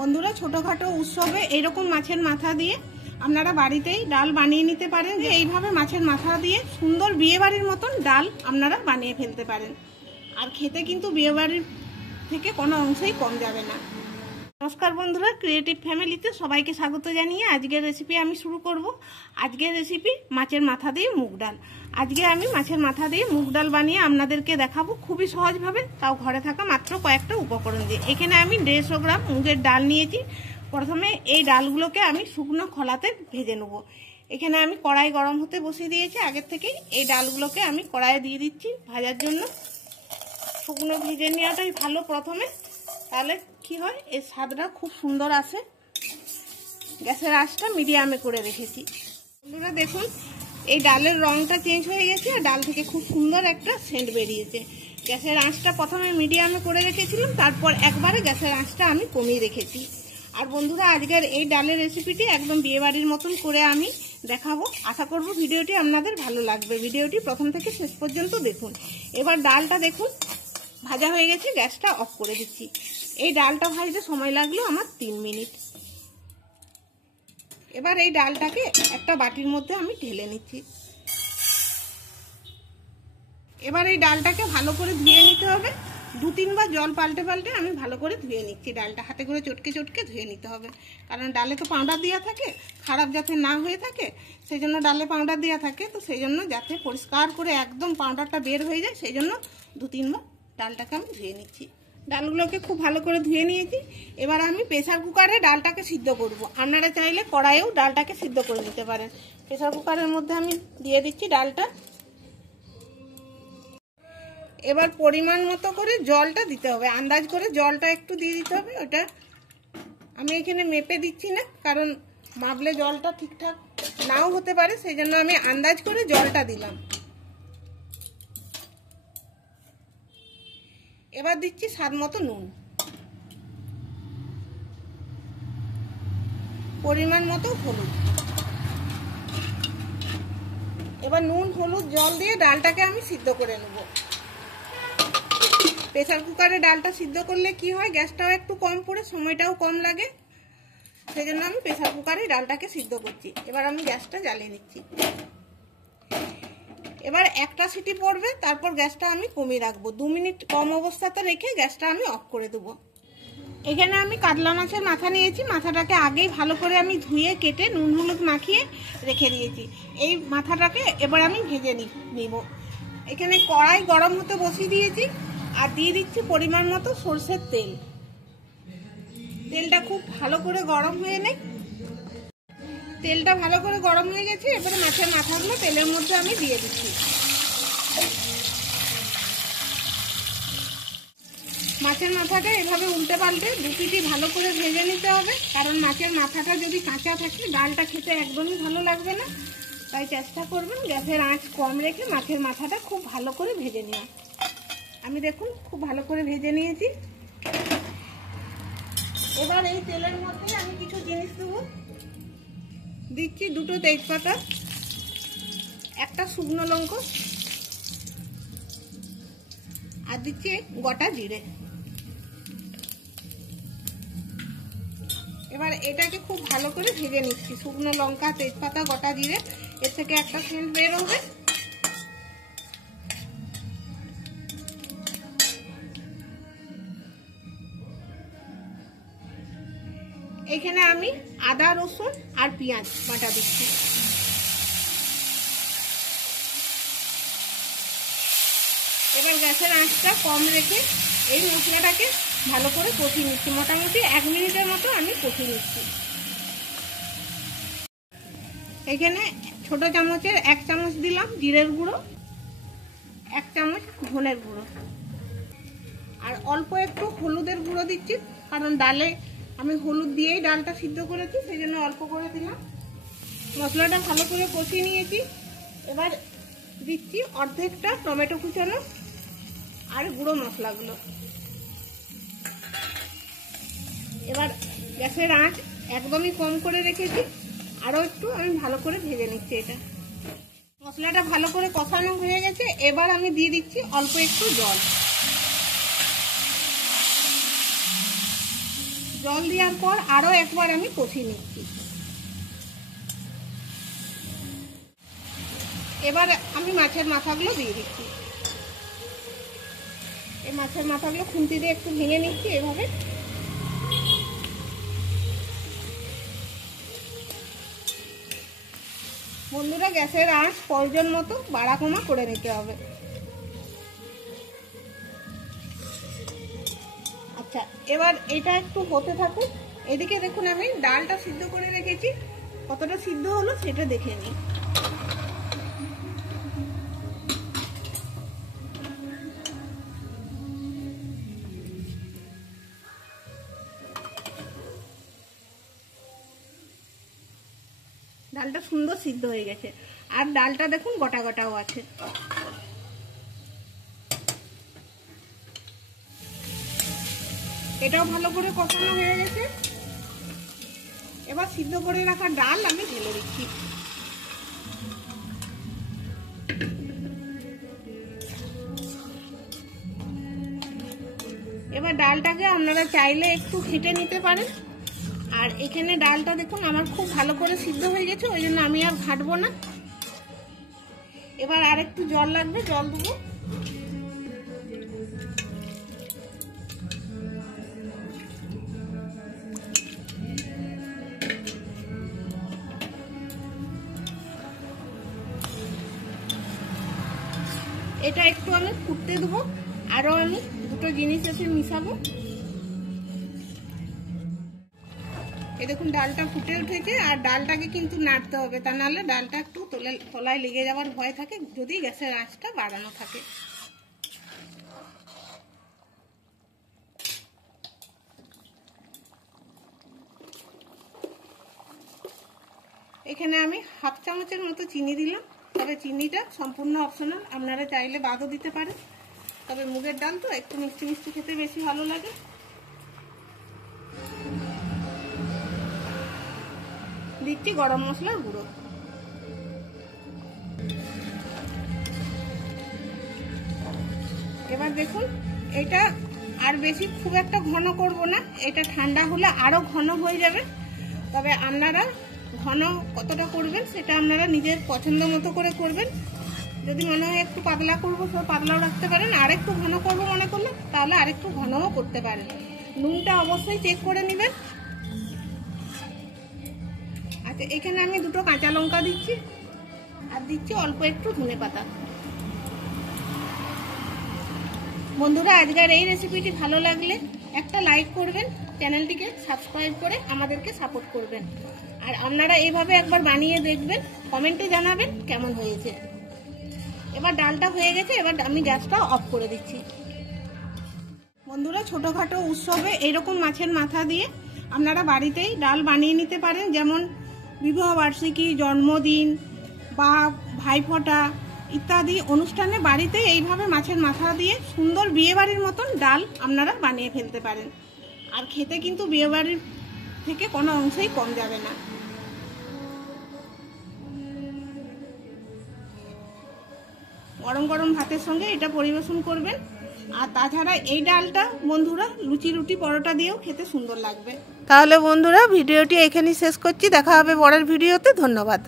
বন্ধুরা, ছোটখাটো উৎসবে এইরকম মাছের মাথা দিয়ে আপনারা বাড়িতেই ডাল বানিয়ে নিতে পারেন। যে এইভাবে মাছের মাথা দিয়ে সুন্দর বিয়েবাড়ির মতন ডাল আপনারা বানিয়ে ফেলতে পারেন। আর খেতে কিন্তু বিয়েবাড়ির থেকে কোনো অংশেই কম যাবে না। নমস্কার বন্ধুরা, ক্রিয়েটিভ ফ্যামিলিতে সবাইকে স্বাগত জানিয়ে আজকের রেসিপি আমি শুরু করব। আজকের রেসিপি মাছের মাথা দিয়ে মুগ ডাল। আজকে আমি মাছের মাথা দিয়ে মুগ ডাল বানিয়ে আপনাদেরকে দেখাবো খুবই সহজভাবে, তাও ঘরে থাকা মাত্র কয়েকটা উপকরণ দিয়ে। এখানে আমি 150 গ্রাম মুগের ডাল নিয়েছি। প্রথমে এই ডালগুলোকে আমি শুকনো খোলাতে ভেজে নেব। এখানে আমি কড়াই গরম হতে বসিয়ে দিয়েছি। আগের থেকেই এই ডালগুলোকে আমি কড়াইয়ে দিয়ে দিচ্ছি ভাজার জন্য। শুকনো ভেজে নেওয়াটাই ভালো প্রথমে, তাহলে কি হয় এই স্বাদটা খুব সুন্দর আসে। গ্যাসের আঁচটা মিডিয়ামে করে রেখেছি। বন্ধুরা দেখুন, এই ডালের রংটা চেঞ্জ হয়ে গেছে আর ডাল থেকে খুব সুন্দর একটা সেন্ট বেরিয়েছে। গ্যাসের আঁচটা প্রথমে মিডিয়ামে করে রেখেছিলাম, তারপর একবারে গ্যাসের আঁচটা আমি কমিয়ে রেখেছি। আর বন্ধুরা, আজকের এই ডালের রেসিপিটি একদম বিয়েবাড়ির মতন করে আমি দেখাবো। আশা করব ভিডিওটি আপনাদের ভালো লাগবে। ভিডিওটি প্রথম থেকে শেষ পর্যন্ত দেখুন। এবার ডালটা দেখুন ভাজা হয়ে গেছে, গ্যাসটা অফ করে দিচ্ছি। এই ডালটা ভাজতে সময় লাগলো আমার 3 মিনিট। এবার এই ডালটাকে একটা বাটির মধ্যে আমি ঢেলে নিচ্ছি। এবার এই ডালটাকে ভালো করে ধুয়ে নিতে হবে। 2-3 বার জল পাল্টে পাল্টে আমি ভালো করে ধুয়ে নিচ্ছি। ডালটা হাতে করে চটকে চটকে ধুয়ে নিতে হবে, কারণ ডালে তো পাউডার দেওয়া থাকে, খারাপ যাতে না হয়ে থাকে সেই জন্য ডালে পাউডার দেওয়া থাকে। তো সেই জন্য যাতে পরিষ্কার করে একদম পাউডারটা বের হয়ে যায়, সেই জন্য 2-3 বার ডালটাকে আমি ধুয়ে নিচ্ছি। ডালগুলোকে খুব ভালো করে ধুয়ে নিয়েছি। এবার আমি প্রেসার কুকারে ডালটাকে সিদ্ধ করব। আপনারা চাইলে কড়াইয়েও ডালটাকে সিদ্ধ করে নিতে পারেন। প্রেসার কুকারের মধ্যে আমি দিয়ে দিচ্ছি ডালটা। এবার পরিমাণ মতো করে জলটা দিতে হবে, আন্দাজ করে জলটা একটু দিয়ে দিতে হবে। ওটা আমি এখানে মেপে দিচ্ছি না, কারণ মাপলে জলটা ঠিকঠাক নাও হতে পারে, সেই জন্য আমি আন্দাজ করে জলটা দিলাম। এবার দিচ্ছি স্বাদ মতো নুন, পরিমাণ মতো হলুদ। এবার নুন হলুদ জল দিয়ে ডালটাকে আমি সিদ্ধ করে নেব। প্রেসার কুকারে ডালটা সিদ্ধ করলে কি হয়, গ্যাসটাও একটু কম পড়ে, সময়টাও কম লাগে। সেই জন্য আমি প্রেসার কুকারে ডালটাকে সিদ্ধ করছি। এবার আমি গ্যাসটা জ্বালিয়ে নিচ্ছি। এবার একটা সিটি পড়বে, তারপর গ্যাসটা আমি কমিয়ে রাখবো। 2 মিনিট কম অবস্থাতে রেখে গ্যাসটা আমি অফ করে দেবো। এখানে আমি কাতলা মাছের মাথা নিয়েছি। মাথাটাকে আগেই ভালো করে আমি ধুয়ে কেটে নুন হলুদ মাখিয়ে রেখে দিয়েছি। এই মাথাটাকে এবার আমি ভেজে নিব। এখানে কড়াই গরম হতে বসিয়ে দিয়েছি আর দিয়ে দিচ্ছি পরিমাণ মতো সরষের তেল। তেলটা খুব ভালো করে গরম হয়ে নেই। তেলটা ভালো করে গরম হয়ে গেছে। এবারে মাছের মাথাগুলো তেলের মধ্যে আমি দিয়ে দিচ্ছি। মাছের মাথাটা এভাবে উল্টে পাল্টে 2 পিটি ভালো করে ভেজে নিতে হবে, কারণ মাছের মাথাটা যদি কাঁচা থাকে ডালটা খেতে একদমই ভালো লাগবে না। তাই চেষ্টা করবেন গ্যাসের আঁচ কম রেখে মাছের মাথাটা খুব ভালো করে ভেজে নেওয়া। আমি দেখুন খুব ভালো করে ভেজে নিয়েছি। এবার এই তেলের মধ্যে আমি কিছু জিনিস দেবো। দিচ্ছি 2টো তেজপাতা, একটা শুকনো লঙ্কা আর দিচ্ছি গোটা জিরে। এবার এটাকে খুব ভালো করে ভেজে নিচ্ছি। শুকনো লঙ্কা, তেজপাতা, গোটা জিরে, এর থেকে একটা সেন্ট বের হবে। এখানে আমি আদা রসুন আর পেঁয়াজ বাটা দিচ্ছি। এবার গ্যাসের আঁচটা কম রেখে এই মশলাটাকে ভালো করে কষিয়ে নিচ্ছি। মোটামুটি 1 মিনিটের মতো আমি কষিয়ে নিচ্ছি। এখানে ছোট চামচের 1 চামচ দিলাম জিরের গুঁড়ো, 1 চামচ ধনের গুঁড়ো আর অল্প একটু হলুদের গুঁড়ো দিচ্ছি, কারণ ডালে আমি হলুদ দিয়েই ডালটা সিদ্ধ করেছি, সেই জন্য অল্প করে দিলাম। মশলাটা ভালো করে কষিয়ে নিয়েছি। এবার দিচ্ছি অর্ধেকটা টমেটো কুচানো আর গুঁড়ো মশলাগুলো। এবার গ্যাসের আঁচ একদমই কম করে রেখেছি, আরও একটু আমি ভালো করে ভেজে নিচ্ছি। এটা মশলাটা ভালো করে কষানো হয়ে গেছে। এবার আমি দিয়ে দিচ্ছি অল্প একটু জল। জল দেওয়ার পর আরও একবার আমি কষিয়ে নিচ্ছি। এবার আমি মাছের মাথাগুলো দিয়ে দিচ্ছি। এই মাছের মাথাগুলো খুন্তি দিয়ে একটু ভেঙে নিচ্ছি এভাবে। বন্ধুরা, গ্যাসের আঁচ প্রয়োজন মতো বাড়া কমা করে নিতে হবে। আচ্ছা, এবার এটা একটু হতে থাকুক। এদিকে দেখুন আমি ডালটা সিদ্ধ করে রেখেছি, কতটা সিদ্ধ হলো সেটা দেখে নিই। ডালটা সুন্দর সিদ্ধ হয়ে গেছে, আর ডালটা দেখুন গোটা গোটাও আছে। এটাও ভালো করে কষানো হয়ে গেছে। এবার সিদ্ধ করে রাখা ডাল আমি ঢেলে দিচ্ছি। এবার ডালটাকে আপনারা চাইলে একটু ঘেঁটে নিতে পারেন। আর এখানে ডালটা দেখুন আমার খুব ভালো করে সিদ্ধ হয়ে গেছে, ওই জন্য আমি আর ঘাটবো না। এবার আর একটু জল লাগবে, জল দেবো। এটা একটু আমি ফুটতে দেবো, আরো আমি দুটো জিনিস এসে মিশাবো। এই দেখুন ডালটা ফুটে উঠেছে, আর ডালটাকে কিন্তু নাড়তে হবে, তা নাহলে ডালটা একটু তলায় লেগে যাওয়ার ভয় থাকে যদি গ্যাসের আঁচটা বাড়ানো থাকে। এখানে আমি হাফ চামচের মতো চিনি দিলাম, তবে চিনিটা সম্পূর্ণ অপশনাল, আপনারা চাইলে বাদও দিতে পারেন। তবে মুগের ডাল তো একটু মিষ্টি মিষ্টি খেতে বেশি ভালো লাগে। দিচ্ছি গরম মশলার গুঁড়ো। এবার দেখুন এটা আর বেশি খুব একটা ঘন করব না, এটা ঠান্ডা হলে আরো ঘন হয়ে যাবে। তবে আপনারা ঘন কতটা করবেন সেটা আপনারা নিজের পছন্দ মতো করে করবেন। যদি মনে হয় একটু পাতলা করবো তো পাতলাও রাখতে পারেন, আর একটু ঘন করবো মনে করলে তাহলে আরেকটু ঘনও করতে পারেন। নুনটা অবশ্যই চেক করে নেবেন। আচ্ছা, এখানে আমি দুটো কাঁচা লঙ্কা দিচ্ছি, আর দিচ্ছি অল্প একটু ধনেপাতা। বন্ধুরা, আজকের এই রেসিপিটি ভালো লাগলে একটা লাইক করবেন, চ্যানেলটিকে সাবস্ক্রাইব করে আমাদেরকে সাপোর্ট করবেন। আর আপনারা এইভাবে একবার বানিয়ে দেখবেন, কমেন্টে জানাবেন কেমন হয়েছে। এবার ডালটা হয়ে গেছে, এবার আমি গ্যাসটা অফ করে দিচ্ছি। বন্ধুরা, ছোটোখাটো উৎসবে এইরকম মাছের মাথা দিয়ে আপনারা বাড়িতেই ডাল বানিয়ে নিতে পারেন, যেমন বিবাহ বার্ষিকী, জন্মদিন বা ভাইফোঁটা ইত্যাদি অনুষ্ঠানে বাড়িতে এইভাবে মাছের মাথা দিয়ে সুন্দর বিয়েবাড়ির মতন ডাল আপনারা বানিয়ে ফেলতে পারেন। আর খেতে কিন্তু বিয়েবাড়ির থেকে কোনো অংশেই কম যাবে না। গরম গরম ভাতের সঙ্গে এটা পরিবেশন করবেন। আর তাছাড়া এই ডালটা বন্ধুরা লুচি, রুটি, পরোটা দিয়েও খেতে সুন্দর লাগবে। তাহলে বন্ধুরা, ভিডিওটি এখানেই শেষ করছি। দেখা হবে পরের ভিডিওতে। ধন্যবাদ।